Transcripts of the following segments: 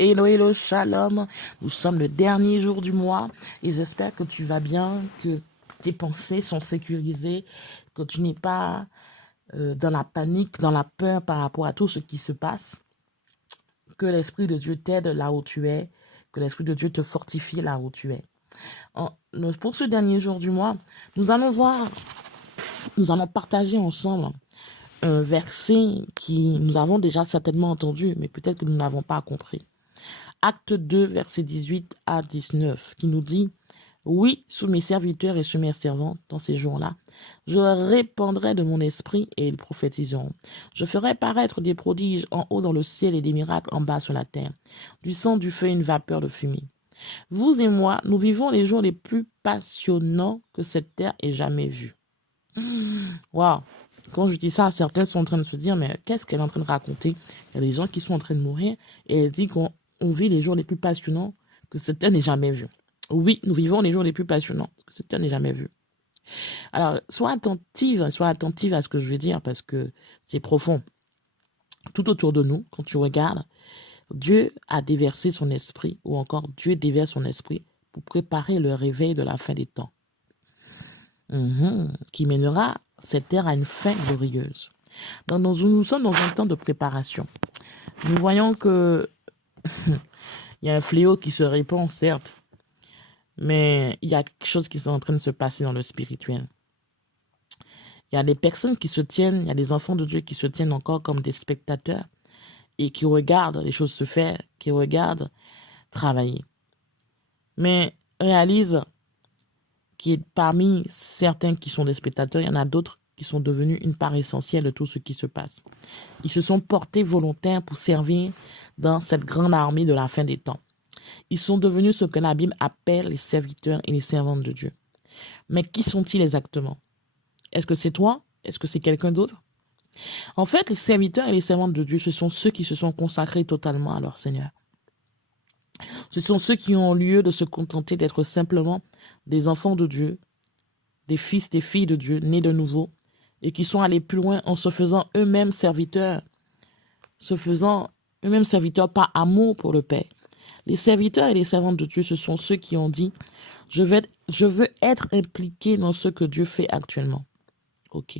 Hello, hello, shalom. Nous sommes le dernier jour du mois et j'espère que tu vas bien, que tes pensées sont sécurisées, que tu n'es pas dans la panique, dans la peur par rapport à tout ce qui se passe. Que l'Esprit de Dieu t'aide là où tu es, que l'Esprit de Dieu te fortifie là où tu es. Pour ce dernier jour du mois, nous allons partager ensemble un verset qui nous avons déjà certainement entendu, mais peut-être que nous n'avons pas compris. Acte 2, verset 18 à 19, qui nous dit « Oui, sous mes serviteurs et sous mes servantes, dans ces jours-là, je répandrai de mon esprit et ils prophétiseront. Je ferai paraître des prodiges en haut dans le ciel et des miracles en bas sur la terre, du sang, du feu et une vapeur de fumée. Vous et moi, nous vivons les jours les plus passionnants que cette terre ait jamais vus. » Waouh! Quand je dis ça, certains sont en train de se dire « Mais qu'est-ce qu'elle est en train de raconter ?» Il y a des gens qui sont en train de mourir et elle dit qu'on vit les jours les plus passionnants que cette terre n'ait jamais vus. Oui, nous vivons les jours les plus passionnants que cette terre n'ait jamais vus. Alors, sois attentive à ce que je vais dire parce que c'est profond. Tout autour de nous, quand tu regardes, Dieu a déversé son esprit ou encore Dieu déverse son esprit pour préparer le réveil de la fin des temps. Qui mènera cette terre à une fin glorieuse. Donc, nous sommes dans un temps de préparation. Nous voyons que il y a un fléau qui se répand, certes, mais il y a quelque chose qui est en train de se passer dans le spirituel. Il y a des personnes qui se tiennent, il y a des enfants de Dieu qui se tiennent encore comme des spectateurs et qui regardent les choses se faire, qui regardent travailler. Mais réalise qu'il parmi certains qui sont des spectateurs, il y en a d'autres qui sont devenus une part essentielle de tout ce qui se passe. Ils se sont portés volontaires pour servir dans cette grande armée de la fin des temps. Ils sont devenus ce que la Bible appelle les serviteurs et les servantes de Dieu. Mais qui sont-ils exactement? Est-ce que c'est toi? Est-ce que c'est quelqu'un d'autre? En fait, les serviteurs et les servantes de Dieu, ce sont ceux qui se sont consacrés totalement à leur Seigneur. Ce sont ceux qui ont lieu de se contenter d'être simplement des enfants de Dieu, des fils, des filles de Dieu, nés de nouveau, et qui sont allés plus loin en se faisant eux-mêmes serviteurs, par amour pour le Père. Les serviteurs et les servantes de Dieu, ce sont ceux qui ont dit « Je veux être impliqué dans ce que Dieu fait actuellement. » Ok.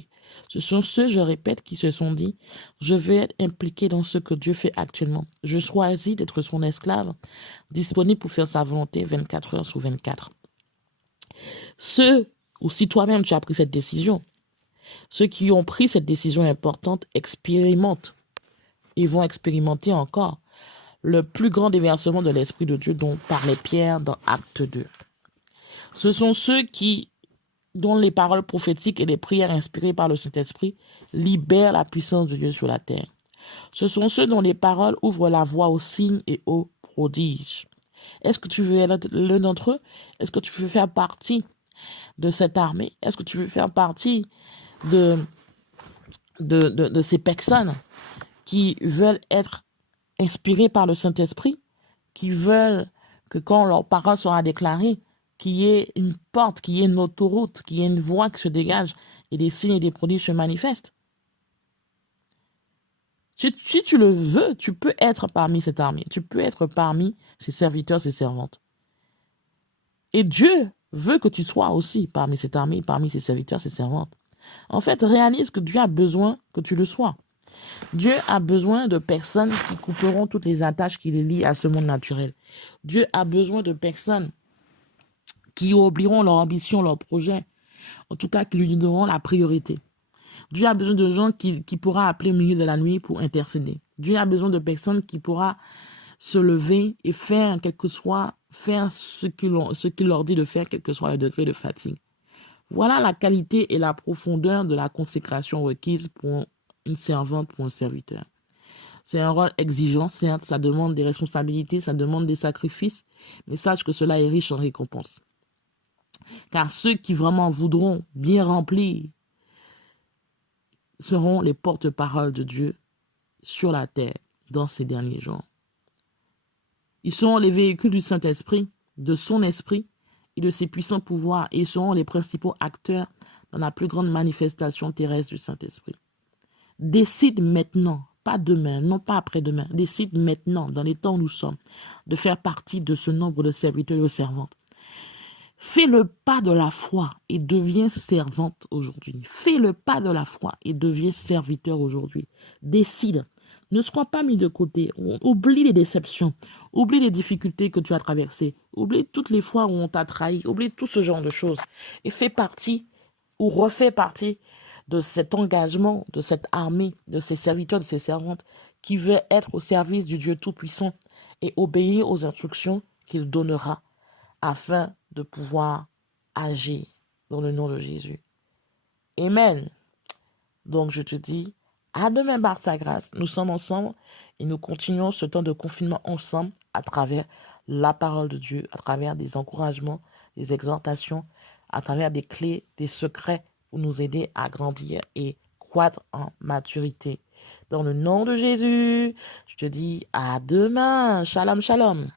Ce sont ceux, je répète, qui se sont dit « Je veux être impliqué dans ce que Dieu fait actuellement. Je choisis d'être son esclave, disponible pour faire sa volonté 24 heures sur 24. » Ceux, ou si toi-même tu as pris cette décision, ceux qui ont pris cette décision importante expérimentent et vont expérimenter encore le plus grand déversement de l'Esprit de Dieu dont parlait Pierre dans Acte 2. Ce sont ceux dont les paroles prophétiques et les prières inspirées par le Saint-Esprit libèrent la puissance de Dieu sur la terre. Ce sont ceux dont les paroles ouvrent la voie aux signes et aux prodiges. Est-ce que tu veux être l'un d'entre eux? Est-ce que tu veux faire partie de cette armée? Est-ce que tu veux faire partie de ces personnes qui veulent être inspirés par le Saint-Esprit, qui veulent que quand leur parole sera déclarée, qu'il y ait une porte, qu'il y ait une autoroute, qu'il y ait une voie qui se dégage et des signes et des prodiges se manifestent? Si tu le veux, tu peux être parmi cette armée. Tu peux être parmi ces serviteurs, ces servantes. Et Dieu veut que tu sois aussi parmi cette armée, parmi ces serviteurs, ces servantes. En fait, réalise que Dieu a besoin que tu le sois. Dieu a besoin de personnes qui couperont toutes les attaches qui les lient à ce monde naturel. Dieu a besoin de personnes qui oublieront leur ambition, leur projet, en tout cas qui lui donneront la priorité. Dieu a besoin de gens qui pourra appeler au milieu de la nuit pour intercéder. Dieu a besoin de personnes qui pourra se lever et faire ce qu'il leur dit de faire, quel que soit le degré de fatigue. Voilà la qualité et la profondeur de la consécration requise pour une servante, pour un serviteur. C'est un rôle exigeant, certes, ça demande des responsabilités, ça demande des sacrifices, mais sache que cela est riche en récompenses. Car ceux qui vraiment voudront bien remplir seront les porte-paroles de Dieu sur la terre dans ces derniers jours. Ils seront les véhicules du Saint-Esprit, de son esprit et de ses puissants pouvoirs, et ils seront les principaux acteurs dans la plus grande manifestation terrestre du Saint-Esprit. Décide maintenant, pas demain, non pas après-demain. Décide maintenant, dans les temps où nous sommes, de faire partie de ce nombre de serviteurs et de servantes. Fais le pas de la foi et deviens servante aujourd'hui. Fais le pas de la foi et deviens serviteur aujourd'hui. Décide. Ne sois pas mis de côté. Oublie les déceptions. Oublie les difficultés que tu as traversées. Oublie toutes les fois où on t'a trahi. Oublie tout ce genre de choses. Et fais partie ou refais partie de cet engagement, de cette armée, de ces serviteurs, de ces servantes qui veulent être au service du Dieu Tout-Puissant et obéir aux instructions qu'il donnera afin de pouvoir agir dans le nom de Jésus. Amen. Donc je te dis, à demain par sa grâce. Nous sommes ensemble et nous continuons ce temps de confinement ensemble à travers la parole de Dieu, à travers des encouragements, des exhortations, à travers des clés, des secrets pour nous aider à grandir et croître en maturité. Dans le nom de Jésus, je te dis à demain. Shalom, shalom.